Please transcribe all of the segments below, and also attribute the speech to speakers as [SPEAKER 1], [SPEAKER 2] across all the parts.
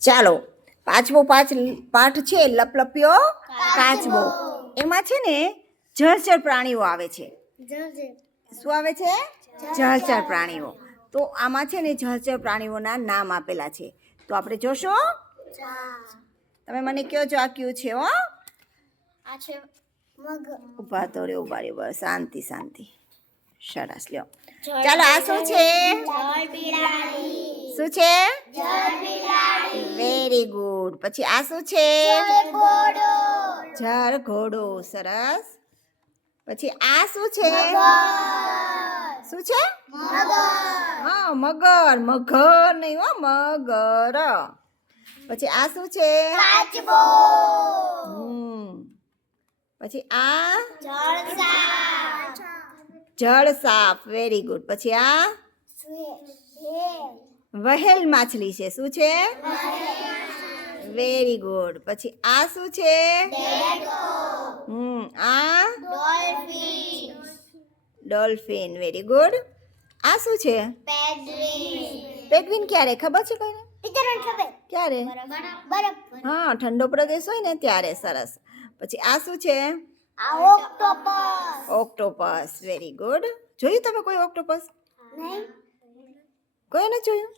[SPEAKER 1] ચાલો પાંચમો પાંચ પાઠ છે લપલપ્યો કાચબો એમાં છે ને જળચર પ્રાણીઓ આવે છે. શું આવે છે? જળચર. પ્રાણીઓ. તો આમાં છે ને જળચર પ્રાણીઓના નામ આપેલા છે. તો આપણે જોશો. તમે મને કયો જો આ કયું છે હો?
[SPEAKER 2] આ છે
[SPEAKER 1] ઊભા તો રે ઊભા રે બસ શાંતિ શાંતિ. સરસ લ્યો. ચાલો આ શું છે? શું છે? વેરી ગુડ પછી આ શું છે? જળ ઘોડો. સરસ. પછી આ શું છે? શું છે? હા મગર. મગર નહીં હો મગર. પછી આ શું છે? હમ. પછી આ?
[SPEAKER 2] જળસા
[SPEAKER 1] જળ સાફ વેરી ગુડ પછી આ? વહેલ માછલી છે. શું છે? વેરી ગુડ પછી આ શું છે? હમ આ?
[SPEAKER 2] ડોલ્ફિન
[SPEAKER 1] વેરી ગુડ આ શું છે?
[SPEAKER 2] પેગ્વિન
[SPEAKER 1] ક્યારે? ખબર છે કોઈને? ક્યારે? હા ઠંડો પ્રદેશ હોય ને ત્યારે સરસ. પછી આ શું છે?
[SPEAKER 2] આ ઓક્ટોપસ.
[SPEAKER 1] ઓક્ટોપસ વેરી ગુડ જોયું તમે કોઈ ઓક્ટોપસ?
[SPEAKER 2] નહીં.
[SPEAKER 1] કોઈને જોયું?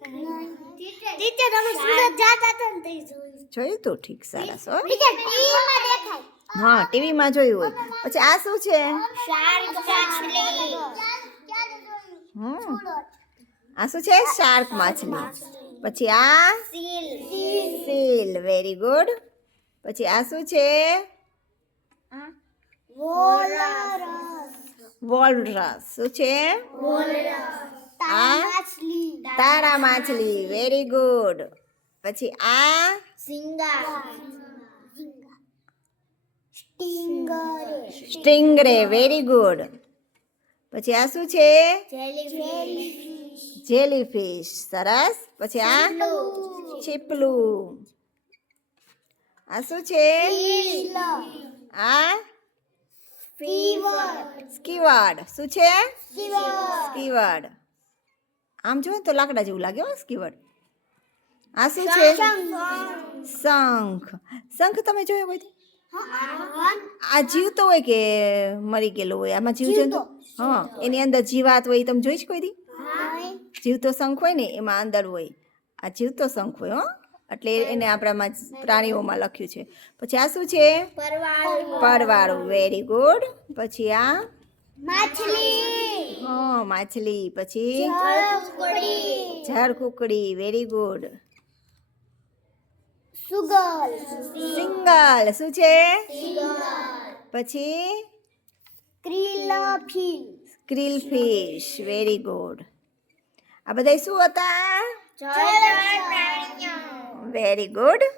[SPEAKER 2] ટીચર તમે સુરત જાતા હતા ને જોયું.
[SPEAKER 1] જોયું તો? ઠીક સરસ હો.
[SPEAKER 2] ટીચર ટીવીમાં દેખાય.
[SPEAKER 1] હા ટીવીમાં જોયું હોય. પછી આ શું છે?
[SPEAKER 2] શાર્ક માછલી.
[SPEAKER 1] હમ. આ શું છે? શાર્ક માછલી. પછી આ?
[SPEAKER 2] સીલ.
[SPEAKER 1] સીલ. વેરી ગુડ પછી આ શું છે?
[SPEAKER 2] વોલરસ
[SPEAKER 1] વોલરસ શું છે? આ? તારા માછલી વેરી ગુડ પછી આ?
[SPEAKER 2] સિંગા સ્ટિંગર.
[SPEAKER 1] વેરી ગુડ પછી આ શું છે?
[SPEAKER 2] જેલીફિશ.
[SPEAKER 1] સરસ. પછી આ? છીપલું આ શું છે? આ? સ્કીવાર્ડ શું છે? સ્કીવર્ડ આમ જો તો લાકડા જેવું લાગે હો સ્કીવર્ડ આ શું છે? શંખ. શંખ. તમે જોયો કોઈ? આ જીવતો હોય કે મરી ગયેલો હોય? આમાં જીવ જંતુ હા. એની અંદર જીવાત હોય તમે જોઈ છે કોઈ દી? જીવતો શંખ હોય ને એમાં અંદર હોય. આ જીવતો શંખ હોય હો. એટલે એને આપણામાં પ્રાણીઓમાં લખ્યું છે. પછી આ શું છે?
[SPEAKER 2] પરવાળું.
[SPEAKER 1] વેરી ગુડ પછી આ?
[SPEAKER 2] માછલી.
[SPEAKER 1] હા માછલી. પછી?
[SPEAKER 2] જળકડી
[SPEAKER 1] ઝાડ કુકડી વેરી ગુડ
[SPEAKER 2] સિંગલ.
[SPEAKER 1] શું છે? પછી? ક્રીલ ફિશ. વેરી ગુડ આ બધા શું હતા?
[SPEAKER 2] જળચર પ્રાણીઓ
[SPEAKER 1] વેરી ગુડ